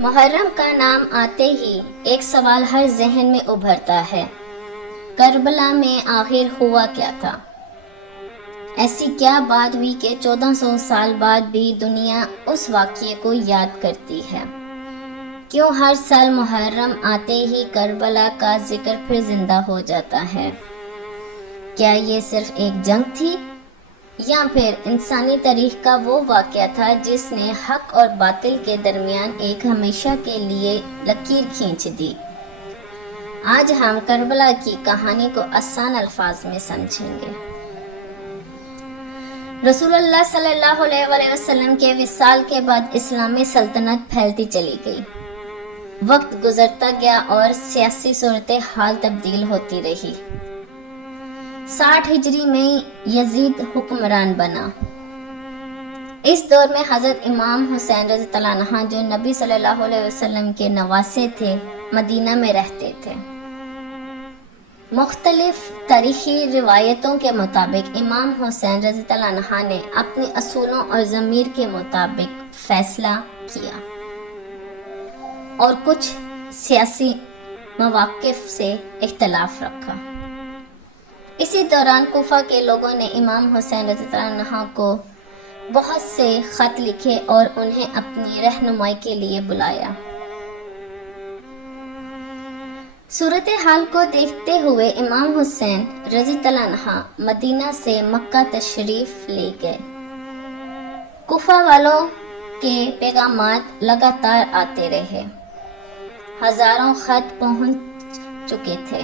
محرم کا نام آتے ہی ایک سوال ہر ذہن میں ابھرتا ہے، کربلا میں آخر ہوا کیا تھا؟ ایسی کیا بات ہوئی کہ 1400 سال بعد بھی دنیا اس واقعے کو یاد کرتی ہے؟ کیوں ہر سال محرم آتے ہی کربلا کا ذکر پھر زندہ ہو جاتا ہے؟ کیا یہ صرف ایک جنگ تھی یا پھر انسانی تاریخ کا وہ واقعہ تھا جس نے حق اور باطل کے درمیان ایک ہمیشہ کے لیے لکیر کھینچ دی؟ آج ہم کربلا کی کہانی کو آسان الفاظ میں سمجھیں گے۔ رسول اللہ صلی اللہ علیہ وسلم کے وصال کے بعد اسلامی سلطنت پھیلتی چلی گئی۔ وقت گزرتا گیا اور سیاسی صورتحال تبدیل ہوتی رہی۔ 60 ہجری میں یزید حکمران بنا۔ اس دور میں حضرت امام حسین رضی اللہ عنہ جو نبی صلی اللہ علیہ وسلم کے نواسے تھے، مدینہ میں رہتے تھے۔ مختلف تاریخی روایتوں کے مطابق امام حسین رضی اللہ عنہ نے اپنے اصولوں اور ضمیر کے مطابق فیصلہ کیا اور کچھ سیاسی مواقف سے اختلاف رکھا۔ اسی دوران کوفہ کے لوگوں نے امام حسین رضی اللہ عنہ کو بہت سے خط لکھے اور انہیں اپنی رہنمائی کے لیے بلایا۔ صورتحال کو دیکھتے ہوئے امام حسین رضی اللہ عنہ مدینہ سے مکہ تشریف لے گئے۔ کوفہ والوں کے پیغامات لگاتار آتے رہے، ہزاروں خط پہنچ چکے تھے۔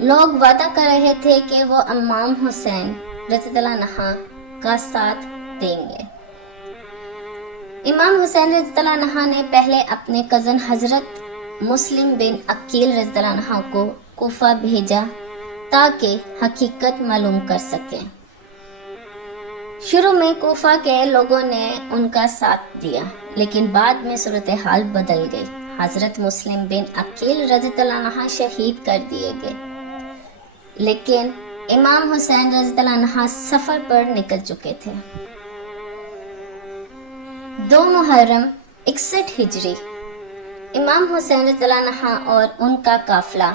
لوگ وعدہ کر رہے تھے کہ وہ امام حسین رضی اللہ عنہ کا ساتھ دیں گے۔ امام حسین رضی اللہ عنہ نے پہلے اپنے کزن حضرت مسلم بن عقیل رضی اللہ عنہ کو کوفہ بھیجا تاکہ حقیقت معلوم کر سکیں۔ شروع میں کوفہ کے لوگوں نے ان کا ساتھ دیا، لیکن بعد میں صورتحال بدل گئی۔ حضرت مسلم بن عقیل رضی اللہ عنہ شہید کر دیے گئے، لیکن امام حسین رضی اللہ عنہ سفر پر نکل چکے تھے۔ 2 محرم 61 ہجری امام حسین رضی اللہ عنہ اور ان کا قافلہ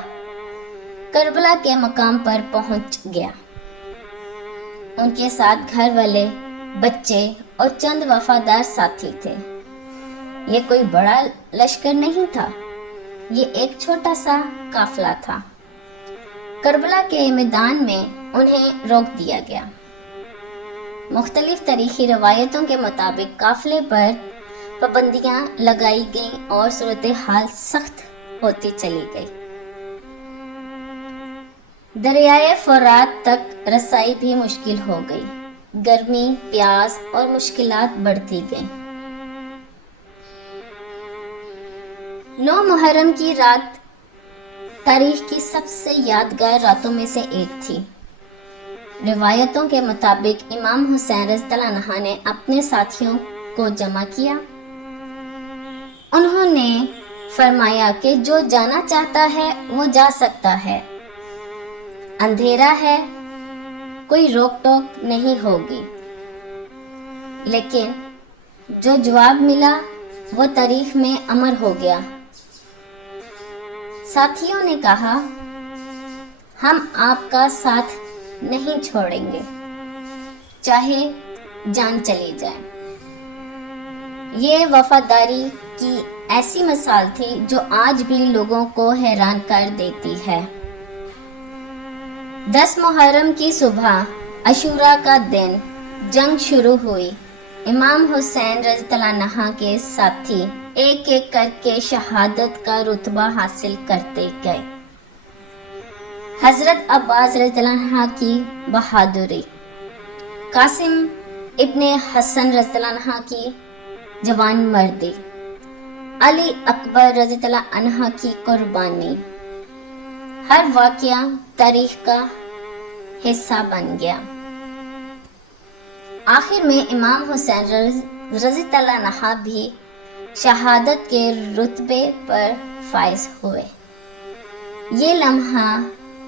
کربلا کے مقام پر پہنچ گیا۔ ان کے ساتھ گھر والے، بچے اور چند وفادار ساتھی تھے۔ یہ کوئی بڑا لشکر نہیں تھا، یہ ایک چھوٹا سا قافلہ تھا۔ کربلا کے میدان میں انہیں روک دیا گیا۔ مختلف تاریخی روایتوں کے مطابق قافلے پر پابندیاں لگائی گئیں اور صورتحال سخت ہوتی چلی گئی۔ دریائے فرات تک رسائی بھی مشکل ہو گئی۔ گرمی، پیاس اور مشکلات بڑھتی گئیں۔ 9 محرم کی رات تاریخ کی سب سے یادگار راتوں میں سے ایک تھی۔ روایتوں کے مطابق امام حسین رضی اللہ عنہ نے اپنے ساتھیوں کو جمع کیا۔ انہوں نے فرمایا کہ جو جانا چاہتا ہے وہ جا سکتا ہے، اندھیرا ہے، کوئی روک ٹوک نہیں ہوگی۔ لیکن جو جواب ملا وہ تاریخ میں امر ہو گیا۔ ساتھیوں نے کہا، ہم آپ کا ساتھ نہیں چھوڑیں گے، چاہے جان چلی جائے۔ یہ وفاداری کی ایسی مثال تھی جو آج بھی لوگوں کو حیران کر دیتی ہے۔ 10 محرم کی صبح عاشوراء کا دن جنگ شروع ہوئی۔ امام حسین رضی اللہ عنہ کے ساتھی ایک ایک کر کے شہادت کا رتبہ حاصل کرتے گئے۔ حضرت عباس رضی اللہ عنہ کی بہادری، قاسم ابن حسن رضی اللہ عنہ کی جوان مردی، علی اکبر رضی اللہ عنہ کی قربانی، ہر واقعہ تاریخ کا حصہ بن گیا۔ آخر میں امام حسین رضی اللہ عنہ بھی شہادت کے رتبے پر فائز ہوئے۔ یہ لمحہ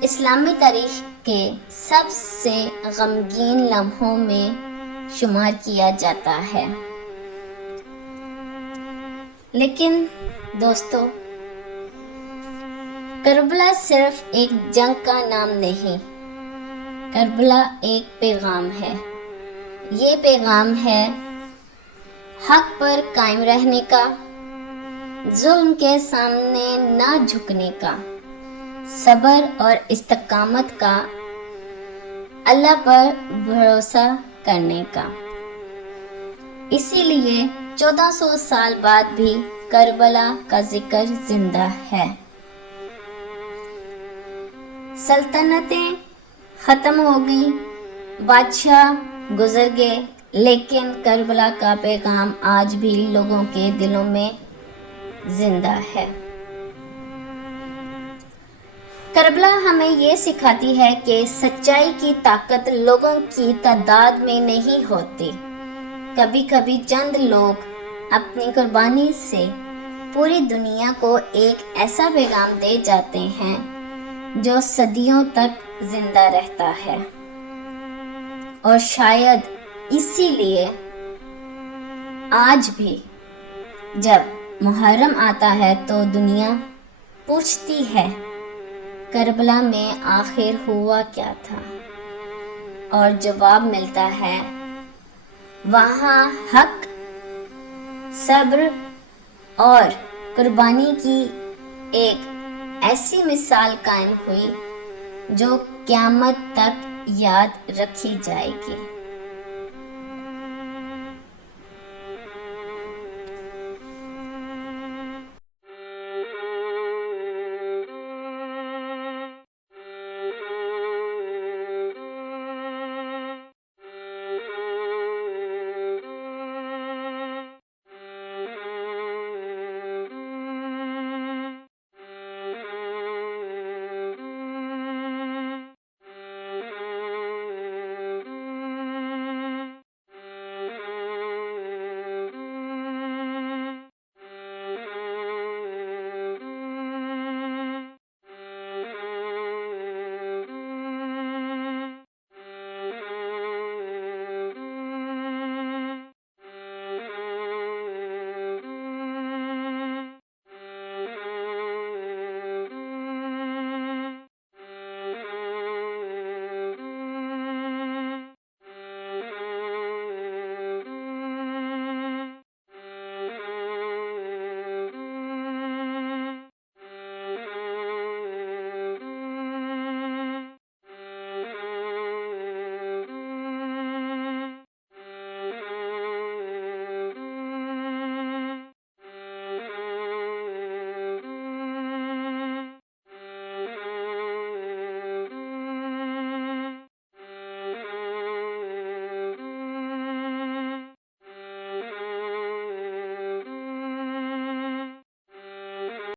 اسلامی تاریخ کے سب سے غمگین لمحوں میں شمار کیا جاتا ہے۔ لیکن دوستو، کربلا صرف ایک جنگ کا نام نہیں، کربلا ایک پیغام ہے۔ یہ پیغام ہے حق پر قائم رہنے کا، ظلم کے سامنے نہ جھکنے کا، صبر اور استقامت کا، اللہ پر بھروسہ کرنے کا۔ اسی لیے 1400 سال بعد بھی کربلا کا ذکر زندہ ہے۔ سلطنتیں ختم ہو گئی، بادشاہ گزر گئے، لیکن کربلا کا پیغام آج بھی لوگوں کے دلوں میں زندہ ہے۔ کربلا ہمیں یہ سکھاتی ہے کہ سچائی کی طاقت لوگوں کی تعداد میں نہیں ہوتی۔ کبھی کبھی چند لوگ اپنی قربانی سے پوری دنیا کو ایک ایسا پیغام دے جاتے ہیں جو صدیوں تک زندہ رہتا ہے۔ اور شاید اسی لیے آج بھی جب محرم آتا ہے تو دنیا پوچھتی ہے، کربلا میں آخر ہوا کیا تھا؟ اور جواب ملتا ہے، وہاں حق، صبر اور قربانی کی ایک ایسی مثال قائم ہوئی جو قیامت تک یاد رکھی جائے گی۔